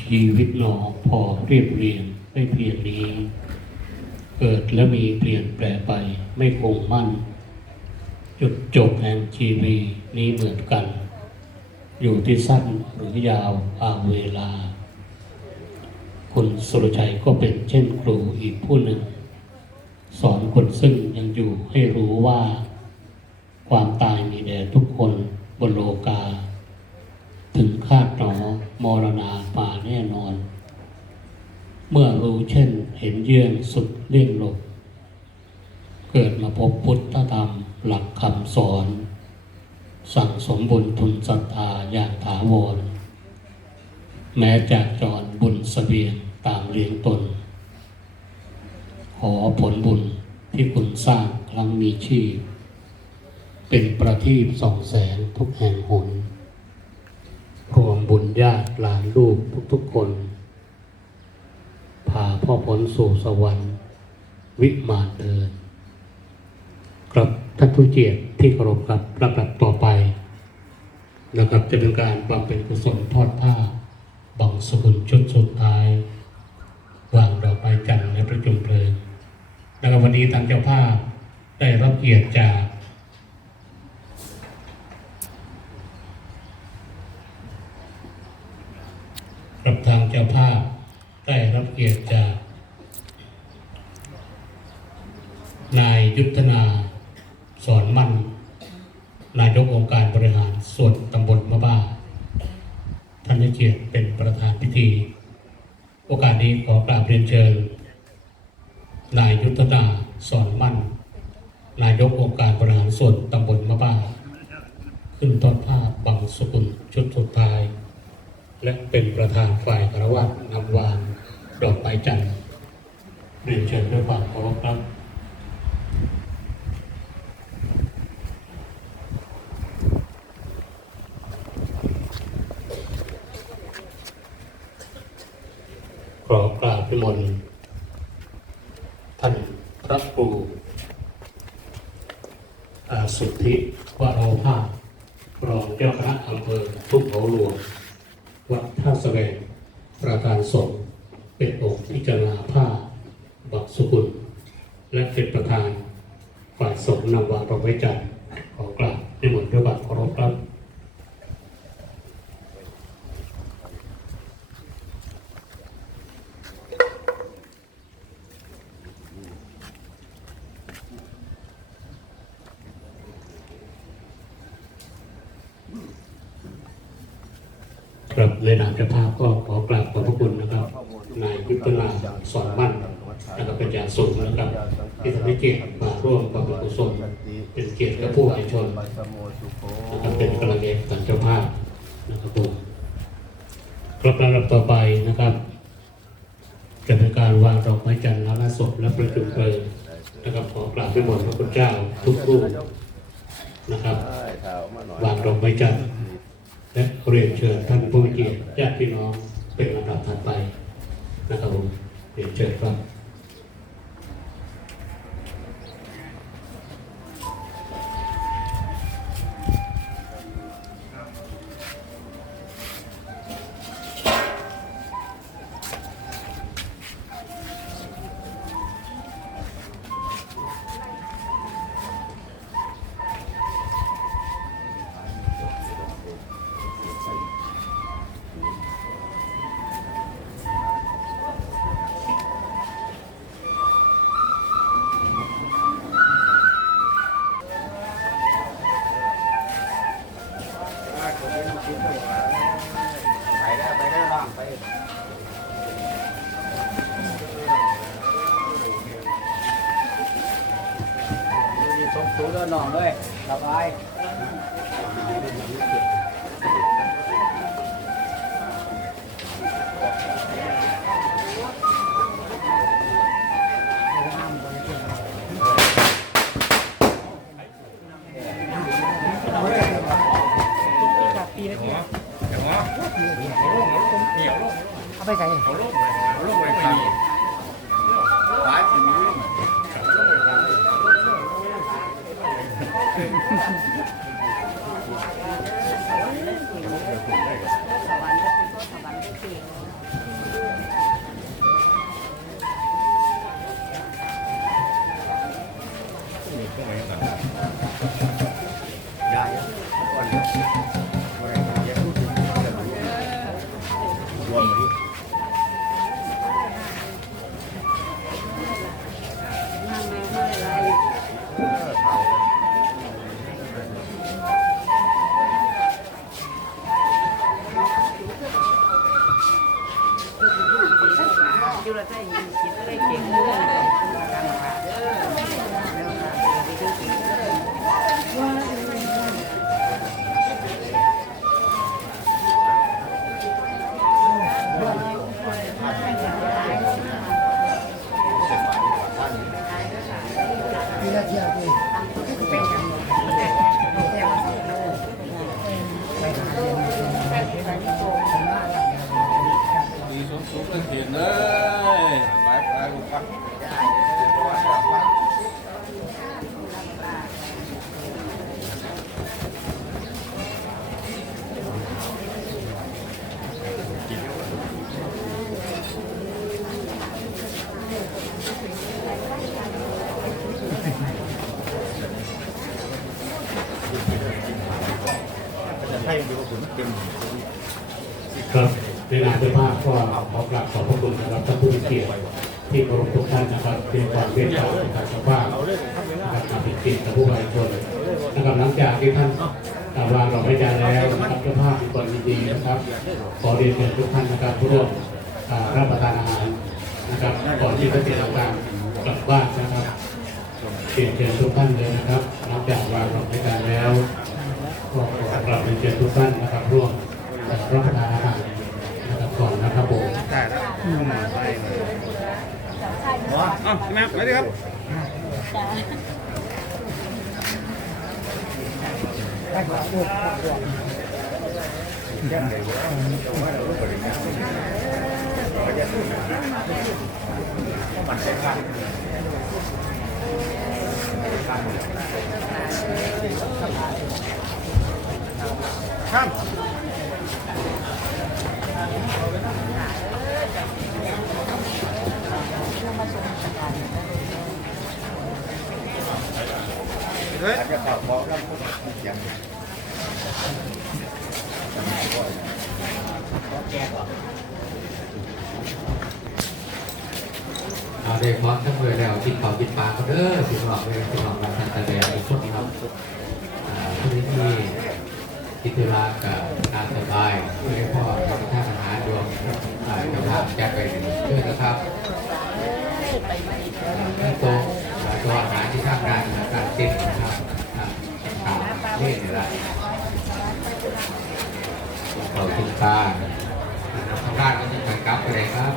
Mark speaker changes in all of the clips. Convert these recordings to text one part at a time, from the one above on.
Speaker 1: ชีวิตหนอพอเรียบเรียงไม่เพียงนี้ เกิดและมีเปลี่ยนแปลไปไม่คงมั่น จุดจบแห่งชีวีนี้เหมือนกัน อยู่ที่สั้นหรือยาวอาเวลา คุณสุรชัยก็เป็นเช่นครูอีกผู้หนึ่ง สอนคนซึ่งยังอยู่ให้รู้ว่า ความตายมีแด่ทุกคนบนโลกา ถึงคาดหนอมรณาป่าแน่นอน เมื่อรู้เช่นเห็นเยื่องสุดเลี่ยงหลบ เกิดมาพบพุทธธรรมหลักคำสอน สั่งสมบุญทุนศรัทธาอย่างถาวร แม้จากจรบุญเสบียงตามเลี้ยงตน ขอผลบุญที่คุณสร้างครั้งมีชีพ เป็นประทีปสองแสงทุกแห่งหน รวมบุญญาติหลานลูกทุกๆคน พาพ่อผลสู่สวรรค์ วิมานเดินครับท่านผู้เกียรติที่เคารพครับลำดับต่อไป นะครับจะเป็นการบำเพ็ญกุศลทอดผ้าบังสกุลชุดสุดท้ายวางดอกไม้จันทร์ในพระจุมเพลิงนะครับวันนี้ทางเจ้าภาพได้รับเกียรติจาก กับทางเจ้าภาพได้รับเกียรติจาก นายยุทธนาสอนมั่น นายกองค์การบริหารส่วนตำบลมะบ้า ท่านได้เกียรติเป็นประธานพิธี โอกาสนี้ขอกราบเรียนเชิญ นายยุทธนาสอนมั่น นายกองค์การบริหารส่วนตำบลมะบ้า ขึ้นต้นผ้าบังสกุลชุดสุดท้าย และเป็นประธานฝ่ายคารวะนำวางดอกไม้จันทร์เรียนเชิญด้วยความเคารพครับขอกราบพิมลท่านพระครูสุทธิวโรภาสรองเจ้าคณะอำเภอทุ่งเขาหลวง วัดท่าแสวง ประธานสงฆ์เป็นองค์พิจารณาผ้า บักสุกุล และเป็นประธานฝ่ายสงฆ์นำวางรอกไว้จัดขอกราบในหมดด้วยความเคารพครับ ในนามเจ้าภาพก็ขอกราบขอบพระคุณนะครับนายยุทธนาสอนมั่นนะครับเป็นอย่างสูงนะครับที่ทำให้เกียรติมาร่วมกับกุศลเป็นเกียรติกับผู้ไอชนนะครับเป็นกำลังใจกับทางเจ้าภาพนะครับผมครับลำดับต่อไปนะครับ จะเป็นการวางดอกไม้จันทร์และศพและประจุเพลิงนะครับขอกราบด้วยมนต์พระคุณเจ้าทุกรูปนะครับวางดอกไม้จันทร์ และเรียนเชิญท่านผู้มีเกียรติญาติพี่น้องเป็นลำดับถัดไปนะครับผมเรียนเชิญครับ
Speaker 2: ใส่เขาลงไปเขาลงไป
Speaker 1: ครับฟ้าถึงลงเขาลงไปครับได้ก่อน ท่านผู้มีเกียรติที่เคารพทุกท่านนะครับที่ให้ความเมตตาในการเจ้าภาพนะครับมาเป็นเกียรติกับผู้บริโภคนะครับหลังจากที่ท่านกล่าวลาดอกไม้จันทร์แล้วนะครับเจ้าภาพมีความยินดีนะครับ ขอเรียนเชิญทุกท่านนะครับร่วมรับประทานอาหารนะครับก่อนที่จะเป็นการกลับบ้านนะครับเรียนเชิญทุกท่านเลยนะครับหลังจากวางดอกไม้จันทร์แล้ว ก็ขอกราบเรียนเชิญทุกท่านนะครับ ร่วมรับประทานอาหารนะครับก่อนนะครับผม
Speaker 3: ได้แล้วอืมได้เลย อ๋ออ้าวพี่แม่ไปเลยครับข้าม เฮ้ยจะข่าวพอแล้วยัง
Speaker 4: เอาเด็กพร้อมทั้งเรือแล้วกินข้าวกินปลาก็เด้อสิบหลอกเลยสิบหลอกมาทันตะเลียอีกคนครับอ่าผู้ที่ที่กิจรากับการสบายเพื่อให้พ่อรับประทานอาหารดวงอ่าเจ้าภาพแจ้งไปด้วยนะครับอ่าโต๊ ต้นนะครับอ่าข่าวเล่นอะไรเขากินปลาทางด้านก็จะไปกลับไปเลยครับ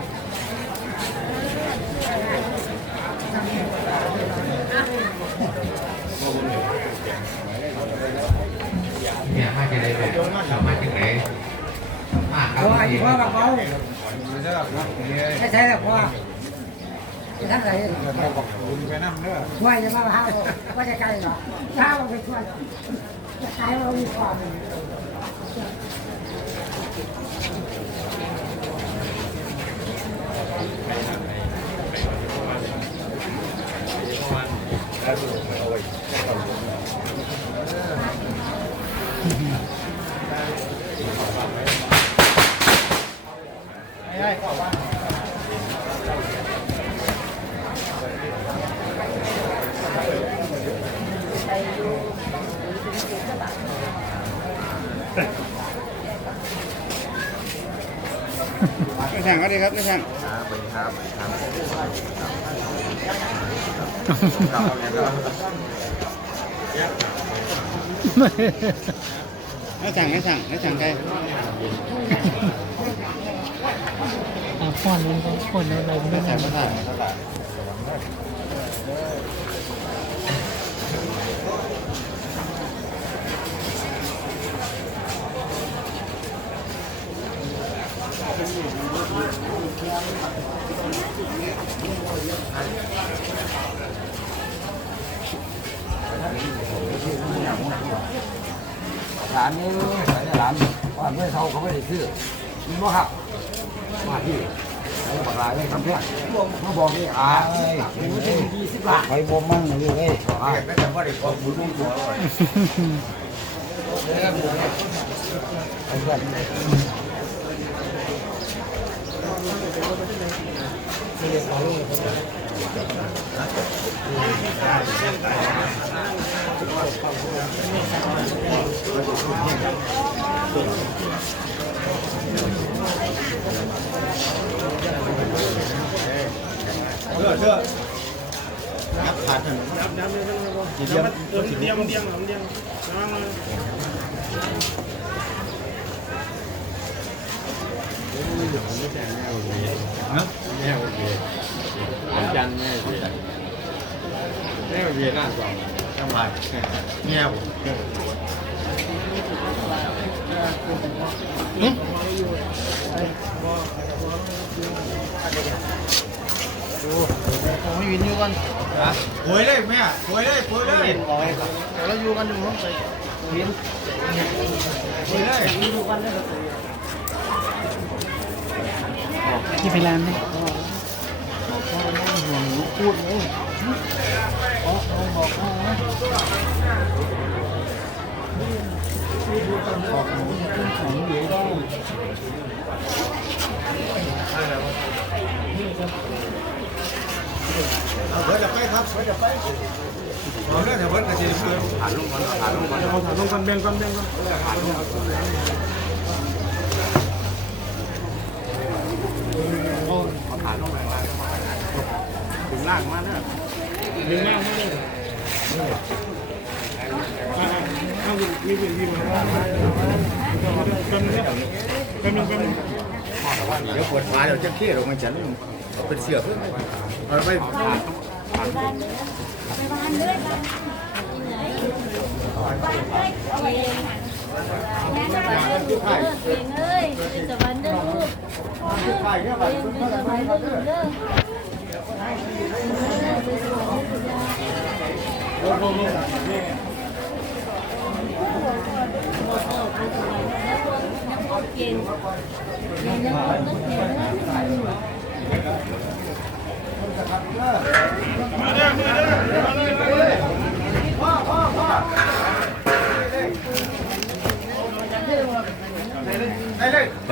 Speaker 4: เนี่ยมาจากไหนแบบชาวมาจากไหนมาครับ
Speaker 2: ว่าอี
Speaker 4: ที่
Speaker 2: พ่อกับเขา
Speaker 3: ใช่
Speaker 2: ใช่หรอกพ่อ ท่านไหน
Speaker 3: เราบอกคุณไปนั่งเด้อ
Speaker 2: ช่จะมาหาว่าจะไกลเหรอถ้าเราไปช่วยจะไกลเรามีความ
Speaker 3: ไม่ช่างก็ดีครับไม่ช่างไม่ช่างไม่ช่างไม่ช่างใคร
Speaker 5: อ่าพ่อนนั้นก็พ่อนอะไร
Speaker 3: ไม่
Speaker 5: ไม่
Speaker 3: ช่า
Speaker 5: ได้
Speaker 3: งไม่ช่าง
Speaker 2: หลานนี่หลานว่าเมื่อเขาเขาไม่ได้ซื้อมีบ่ครับมาที่แล้วปากลาเลยคำเพื่อนมาบอกนี่อ่าเอ้ยยี่สิบบาทไปบ่มั่งเลยเอ้ย
Speaker 3: ไม่แต่ว่าเด็กขอบุญลุงตัว
Speaker 2: ไปเพื่อน
Speaker 3: เชื่อเชื่อนับขาดหนึ่งนับนับเดียวเดียวเดียวเดียว
Speaker 6: แม่โอเควันจันทร์แม่โอเคแม่โอเคหน้าสองจังหวัดแม่ผม
Speaker 3: เวินอยู่กันโวยเลยแม่โวยเลยโวยเลยวินบอกให้ครับเราอยู่กันอยู่ห้องไปวินโวยเลย
Speaker 5: ที่ไปร้านเลย
Speaker 3: เอาเบิร์ดไปครับเบิร์ดไปเอาเรื่องเดี๋ยวเบิร์ดกระเจี๊ยบเพื่อนผ่านลงก่อนผ่านลงก่อนเอาผ่านลงก่อนเบ่งก่อนเบ่งก่อนผ่านลงก่อนผ่านลงไปมาถึง ล่างมาเนอะถึงล่างมาเลยเอามีวินวินมาแป๊บนึงแป๊บนึงแป๊บนึงเดี๋ยวปวดขาเดี๋ยวจะเครียดออกมาจันเป็นเสือเพื่อนเอาไปผ่าน
Speaker 6: ครับผมพ่อเชิญที่แขกครับผมเราพ่อ
Speaker 4: เอาไก่ร้อยออกมาเลยที่ไหนที่สามที่ที่แล้วเอา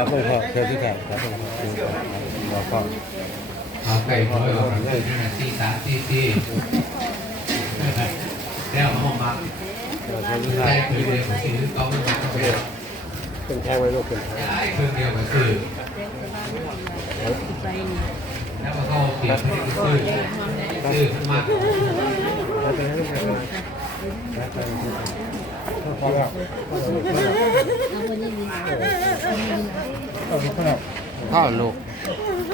Speaker 4: มา
Speaker 6: เชิญที่
Speaker 4: ใช้
Speaker 6: แขก
Speaker 4: คือเดียวคือ เขาไม่มาเขาเดียว
Speaker 6: เป็นแขกไว้ลูกเป็น
Speaker 4: ย้ายคือเดียวก็คือแล้วก็เขาเปลี่ยนเป็นคือคือขึ้นมา
Speaker 6: แล้วเป็นให้แขกแล้วเป็นพ่อแล้วเอาพี่พ่อ
Speaker 2: พ่อลูก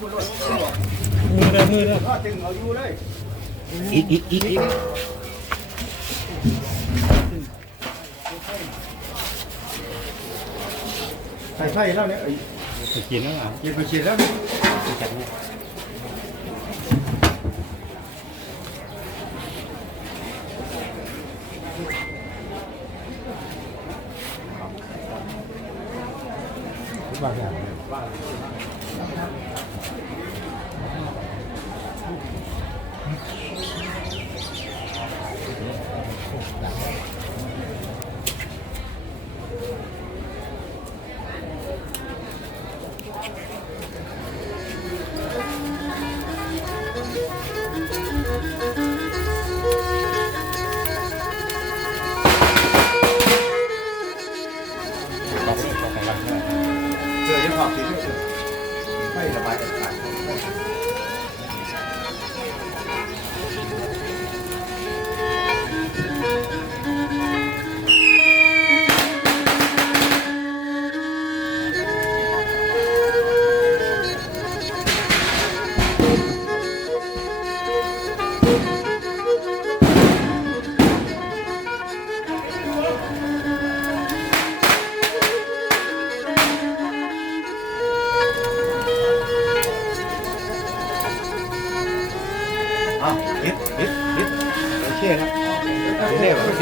Speaker 3: มือเด้อมือเด้อก็ตึงเอาอยู่เลย
Speaker 2: อีกอีกอีกอีก
Speaker 3: ใส่ไส้แล้วเนี่ย
Speaker 6: ไปกินแล้วอะ
Speaker 3: กินไปฉีดแล้ว
Speaker 6: จัดเนี่ย
Speaker 3: เจ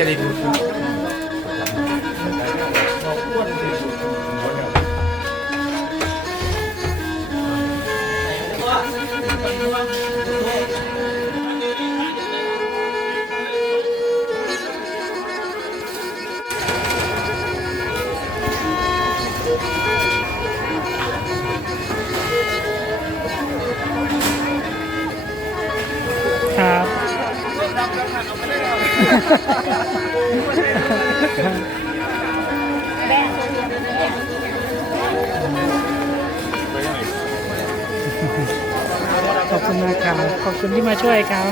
Speaker 6: เนี่
Speaker 5: ขอบคุณมากครับ ขอบคุณที่มาช่วยครับ